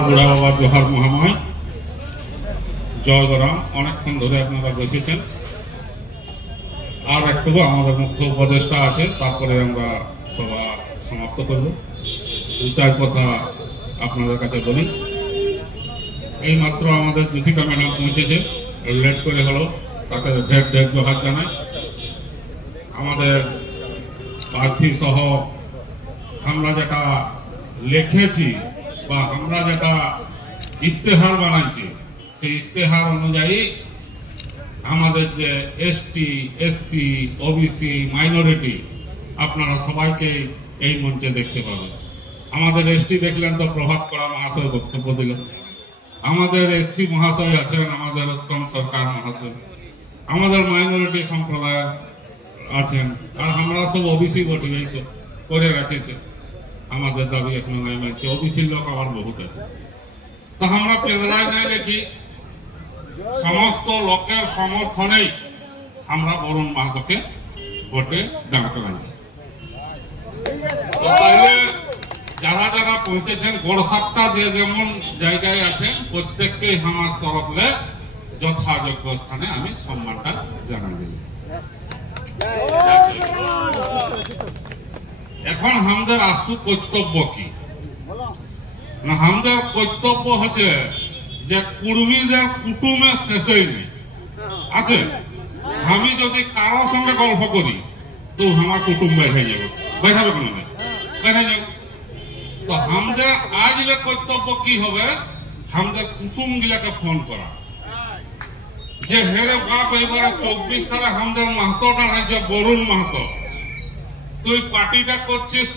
বুড়া বাবা জোহার মহাময় জয় গরাম। অনেকক্ষণ ধরে আপনারা বসেছেন, আর একটু আমাদের মুখ্য উপদেষ্টা আছে, তারপরে আমরা সভা সমাপ্ত করব। দু চার কথা আপনাদের কাছে বলি। এই মাত্র আমাদের দীপিকা ম্যাডাম পৌঁছেছে, লেট করে হলো, তাকে ঢের ঢের জোহার জানাই। আমাদের প্রার্থী সহ আমরা যেটা লিখেছি বা আমরা যেটা ইস্তেহার বানাইছি, সেই ইস্তেহার অনুযায়ী আমাদের যে এসটি, এসসি, ওবিসি, মাইনরিটি আপনারা সবাইকে এই মঞ্চে দেখতে পাবেন। আমাদের এসটি দেখলেন তো প্রভাত করা মহাশয় বক্তব্য দিল। আমাদের এসসি মহাশয় আছেন, আমাদের উত্তম সরকার মহাশয়, আমাদের মাইনরিটি সম্প্রদায় আছেন, আর আমরা সব ওবিসি ভোটি করে রাখেছে। আমাদের দাবি এখনো নাই মানছে, ওবিসির লোক আমার বহুত আছে। তো আমরা পেদরায় নাই নাকি সমস্ত লোকের সমর্থনেই আমরা বরুণ মাহাতোকে ভোটে দাঁড়াতে লাগছি। তো তাইলে যারা যারা পৌঁছেছেন, গোড়সাপটা যে যেমন জায়গায় আছেন, প্রত্যেককেই আমার তরফে যথাযোগ্য স্থানে আমি সম্মানটা জানাই দিই। এখন আমাদের আসু কর্তব্য কি না, আমাদের কর্তব্য হচ্ছে যে কুর্মীদের কুটুমে শেষেই নেই আছে। আমি যদি কারোর সঙ্গে গল্প করি তো আমার কুটুম বেড়ে যাবে, বেড়াবে কোনো নেই, বেড়ে যাবে। তো আমাদের আজ কর্তব্য কি হবে, আমাদের কুটুম গিলাকে ফোন করা যে হেরে বাপ এবারে 24 সালে আমাদের মাহাতোটা হয়েছে বরুণ মাহাতো, তুই পার্টিটা করছিস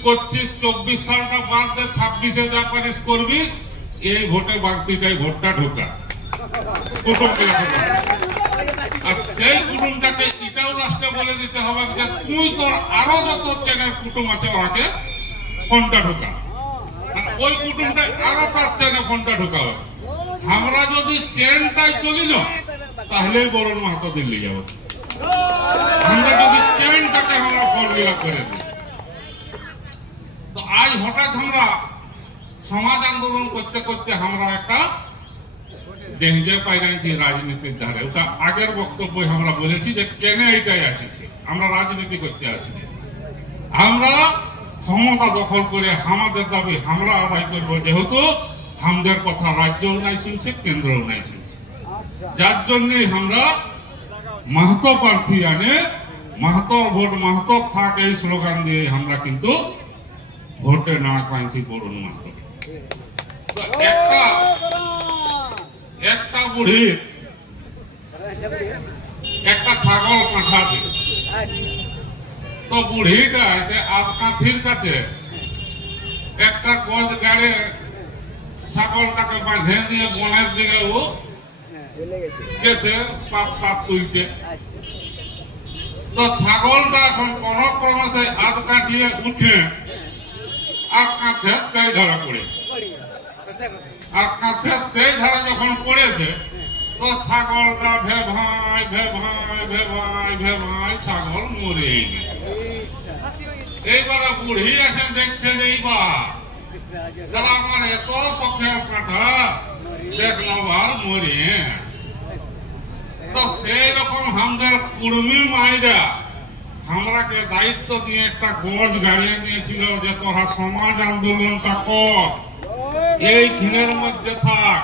24 সালটা বাদ দে, 26-এ যা পারিস করবিস, এই ভোটে বাগদিটাই ভোটটা ঢোকা কুটুম। আর সেই কুটুমটাকে এটাও লাস্টে বলে দিতে হবে যে তুই তোর আরো যত চেনের কুটুম আছে ওরাকে ফোনটা ঢোকা, ওই কুটুমটা আরো তার চেনে ফোনটা ঢোকাবে। আমরা যদি চেনটাই চলি না তাহলেই বরুণ মাহাতো দিল্লি যাব। আমরা যদি চেনটাকে আমরা ফর্মুলা করে দিই, তো আজ হঠাৎ আমরা সমাজ আন্দোলন করতে করতে আমরা একটা ডেঞ্জার পাইছি রাজনীতির ধারে। ওটা আগের বক্তব্য আমরা বলেছি যে কেন এইটাই আসেছে, আমরা রাজনীতি করতে আসিনি, আমরা ক্ষমতা দখল করে আমাদের দাবি আমরা আদায় করবো। যেহেতু আমাদের কথা রাজ্যও নাই শুনছে, কেন্দ্রও নাই শুনছে, যার জন্যে আমরা মাহাতো প্রার্থী আনে মাহাতোর ভোট মাহাতো থাক এই স্লোগান দিয়ে আমরা কিন্তু ভোটে না পাইছি বরুণ মাহাতো। একটা বুড়ির একটা ছাগল কাঁঠা দিল, তো বুড়িটা এসে কাঁথির কাছে একটা গোল গাড়ি ছাগলটাকে বাঁধে দিয়ে বনের দিকে ও গেছে পাপ পাপ তুলতে। তো ছাগলটা এখন কোন ক্রমে হাত কাটিয়ে উঠে আর কাঁধে সেই ধারা পড়ে, আর কাঁধে সেই ধারা যখন পড়েছে তো ছাগলটা ভেভাই ভেভাই ভেভাই ভেভাই ছাগল মরে গেছে। এইবারে বুড়ি আছে দেখছে যে এইবার যারা আমার এত শখের কাঁটা দেখলাম মরে। তো সেই রকম আমাদের কুর্মী মায়েরা আমরাকে দায়িত্ব দিয়ে একটা গজ গাড়িয়ে নিয়েছিল যে তোরা সমাজ আন্দোলনটা কর, এই ঘিনের মধ্যে থাক।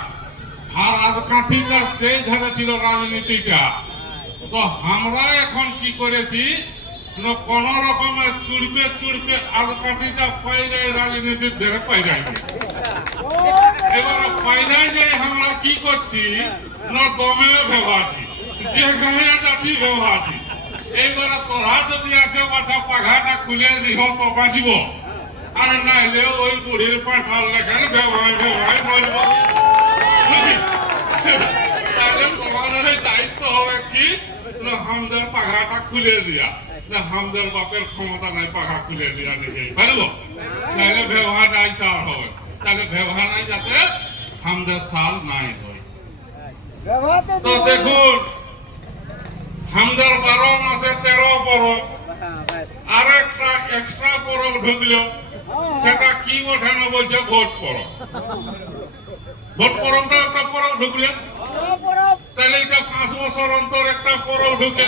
আর আজকাঠিটা সেই ধারে ছিল রাজনীতিটা। তো আমরা এখন কি করেছি, কোন রকমের চুড়বে চুড়বে আজকাঠিটা পাইরাই রাজনীতির ধারে পাইরাই। এবার পাইরাই যে আমরা কি করছি না দমে ভেবাছি, যে গায়ে যাচ্ছি ভেবাছি। এইবারে তোরা যদি আসে বাছা পাঘাটা খুলে দিহ তো বাঁচিব, আর নাইলে ওই বুড়ির পাঠাল লেখার ভেবাই ভেবাই মরব। তাহলে তোমাদের দায়িত্ব হবে কি না আমাদের পাঘাটা খুলে দিয়া, না আমাদের বাপের ক্ষমতা নাই পাঘা খুলে দিয়া নিজেই পারব, তাহলে ভেবা নাই সাল হবে। তাহলে ভেবা নাই যাতে আমাদের সাল নাই হয়। তো দেখুন আমাদের 12 মাসে 13 পরব, আর একটা এক্সট্রা পরব ঢুকলো, সেটা কি ওঠানো বলছে ভোট পরব। ভোট পরবটা একটা পরব ঢুকলে, তাহলে এটা 5 বছর অন্তর একটা পরব ঢুকে।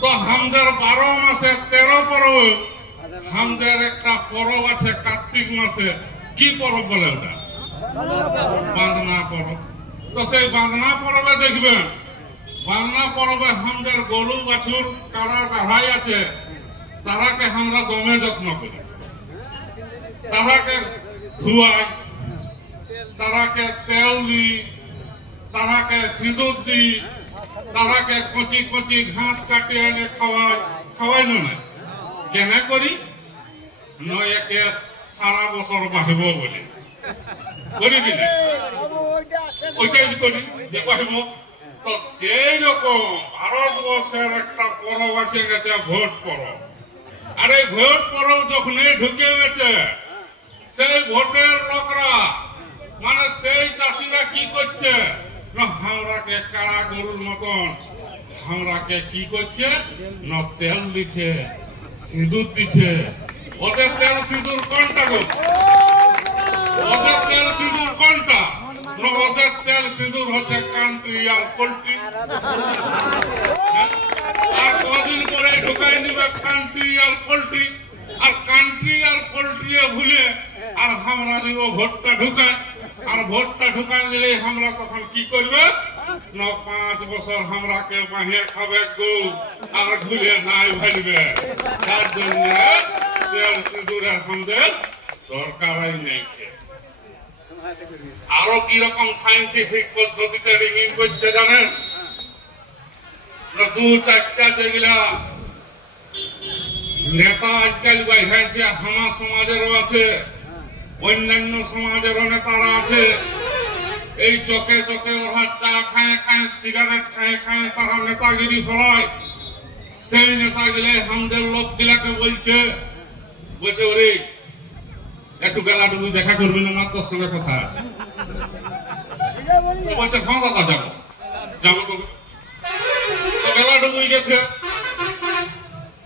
তো আমাদের 12 মাসে 13 পরব, আমাদের একটা পরব আছে কার্তিক মাসে। কি পরব বলে ওটা? বাঁধনা পরব। তো সেই বাঁধনা পরবে দেখবেন, বাঁধনা পরবে আমাদের গরু বাছুর কারা গাড়াই আছে, তারাকে আমরা দমে যত্ন করি, তারাকে ধুয়াই, তারাকে তেল দিই, তারাকে সিঁদুর দিই, তারাকে কচি কচি ঘাস কাটিয়ে এনে খাওয়াই না। কেন করি? নয় একে সারা বছর বাঁচব বলে করি কিনা, ওইটাই করি যে বাঁচব। তো সেই রকম ভারতবর্ষের একটা পরব আসে গেছে ভোট পরব। আর এই ভোট পরব যখন ঢুকে গেছে, সেই ভোটের লোকরা মানে সেই চাষিরা কি করছে না, হামরাকে কারা গরুর মতন হামরাকে কি করছে না, তেল দিচ্ছে, সিঁদুর দিচ্ছে। ওদের তেল সিঁদুর কোনটা গো? ওদের তেল সিঁদুর কোনটা? ওদের তেল সিঁদুর হচ্ছে কান্ট্রি আর পোল্ট্রি। আর কদিন পরে ঢুকাই দিবে কান্ট্রি আর পোল্ট্রি। আর কান্ট্রি আর পোল্ট্রি ভুলে আর আমরা দিব ভোটটা ঢুকায়। আর ভোটটা ঢুকান দিলে আমরা তখন কি করবে না, 5 বছর আমরাকে বাহিয়ে খাবে গৌ আর ঘুরে নাই ভালবে। তার জন্য তেল সিঁদুরের আমাদের দরকারই নেই। আরো কিরকম সাইন্টিফিক পদ্ধতিতে রিগিং করছে জানেন? 2-4টা যেগুলা নেতা আজকাল বাইরেছে, আমার সমাজেরও আছে, অন্যান্য সমাজেরও নেতারা আছে। এই চকে চকে ওরা চা খায় খায়, সিগারেট খায় খায়, তারা নেতাগিরি ফলায়। সেই নেতাগুলো আমাদের লোকগুলাকে বলছে ওরে একটু বেলা ডুবি দেখা করবি না, আমার তোর সঙ্গে কথা আছে। বলছে হ্যাঁ দাদা যাবো যাবো। তো বেলা ডুবুই গেছে।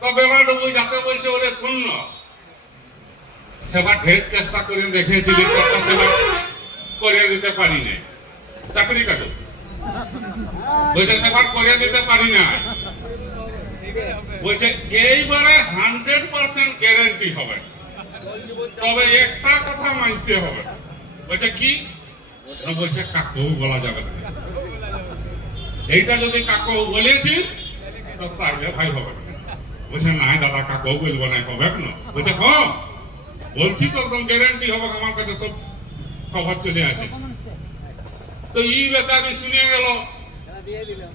তো বেলা ডুবুই যাতে বলছে ওরে শূন্য সেবা ঢের চেষ্টা করে দেখেছি, সেবা করিয়ে দিতে পারি না। চাকরিটা বলছে সেবা করিয়ে দিতে পারি না। বলছে এইবারে 100% গ্যারেন্টি হবে, তবে একটা কথা মানতে হবে। বলছে কি? বলছে কাকু বলা যাবে না। এইটা যদি কাকু বলেছিস তো তাইলে ভাই হবে। বলছে না দাদা কাকু বলবো না, হবে না। বলছে হ্যাঁ বলছি তো একদম গ্যারেন্টি হবে, আমার কাছে সব খবর চলে আসে। তো ই বেচারি শুনে গেল,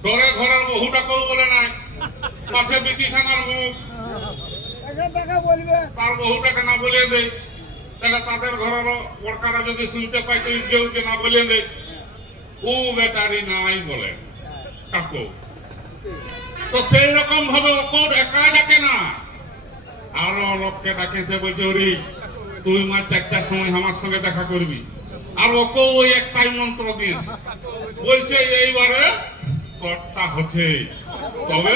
ঘরে ঘরের বহুটাকেও বলে নাই, পাশে পিটিশনার মুখ, তার বহুটাকে না বলে দেয়। তাহলে তাদের ঘরের বড়কারা যদি শুনতে পাই তো কেউকে না বলে দেয়। ও বেচারি নাই বলে কাকু। তো সেই রকম ভাবে ওকে একা ডাকে না, আরো লোককে ডাকেছে। বলছে ওরে তুই মা 4টার সময় আমার সঙ্গে দেখা করবি। আর ওকে ওই একটাই মন্ত্র দিয়েছে, বলছে এইবারে কর্তা হচ্ছে, তবে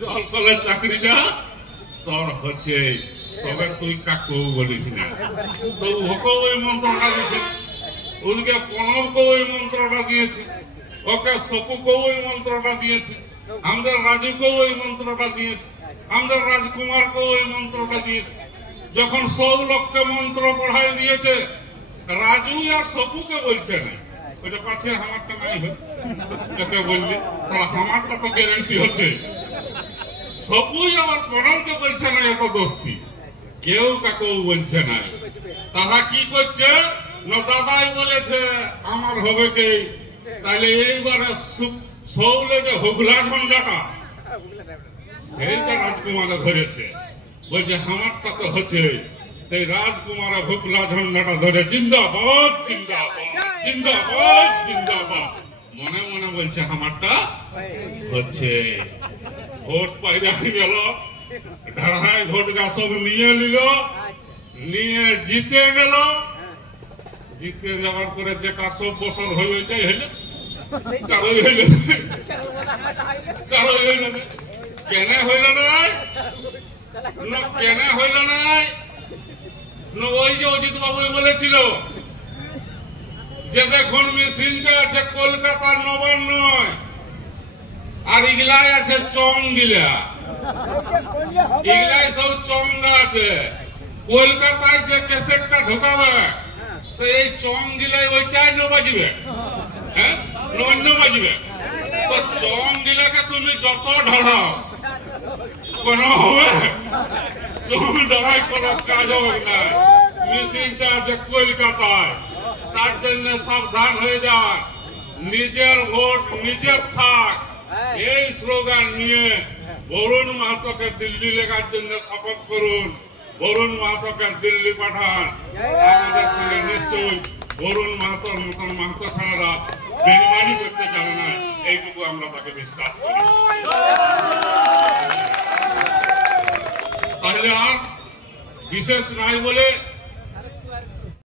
জল কলের চাকরিটা তোর হচ্ছে, তবে তুই কাকু বলিস না। তো ওকে ওই মন্ত্রটা দিয়েছে, ওদিকে প্রণবকে ওই মন্ত্রটা দিয়েছে, ওকে সপুকে ওই মন্ত্রটা দিয়েছে, আমাদের রাজুকে ওই মন্ত্রটা দিয়েছে, আমাদের রাজকুমারকে ওই মন্ত্রটা দিয়েছে। যখন সব লোককে মন্ত্র পড়াই দিয়েছে, রাজু আর সপুকে বলছে না, ওইটা পাচ্ছে আমারটা নাই তোকে বললি, আমারটা তো গ্যারেন্টি হচ্ছে। সবুই আবার প্রণবকে বলছে না, এত দোস্তি কেউ কাকু বলছে না। তারা কি করছে না, দাদাই বলেছে আমার হবে কে। তাহলে এইবারে সৌলে যে হুগলা ঝঞ্ঝাটা সেইটা রাজকুমারে ধরেছে। বলছে আমারটা তো হচ্ছে, সেই রাজকুমারে হুগলা ঝঞ্ঝাটা ধরে জিন্দাবাদ জিন্দাবাদ জিন্দাবাদ জিন্দাবাদ মনে মনে বলছে আমারটা হচ্ছে। ভোট পাইরা গেল, ঢাড়াই ভোট গা সব নিয়ে নিল, নিয়ে জিতে গেল। জিতে যাওয়ার পরে যেটা সব বছর হইল ওইটাই হইল, কারোই হইল কারোই হইল না। কেন হইল নাই? কেন হইল নাই ওই যে অজিত বাবু বলেছিল যে দেখুন মেশিনটা আছে কলকাতার নবান্ন নয়, আর এগুলাই আছে চংগিলা, এগুলাই সব চংগা আছে। কলকাতায় যে ক্যাসেটটা ঢোকাবে তো এই চংগিলাই ওইটাই ন বাজিবে, হ্যাঁ অন্য বাজিবে। তো চংগিলাকে তুমি যত ঢাড়াও কোন হবে, চং ঢাড়াই কোনো কাজ হবে না। মেশিনটা আছে কলকাতায়, তার জন্য সাবধান হয়ে যান, নিজের ভোট নিজের থাক, এই স্লোগান নিয়ে বরুণ মাহাতোকে দিল্লি লেখার জন্য শপথ করুন। বরুণ মাহাতোকে দিল্লি পাঠান। আমাদের সঙ্গে নিশ্চয়ই বরুণ মাহাতোর মতন মাহাতো ছাড়া বেইমানি করতে চাবে না, এইটুকু আমরা তাকে বিশ্বাস করি। তাহলে আর বিশেষ নাই বলে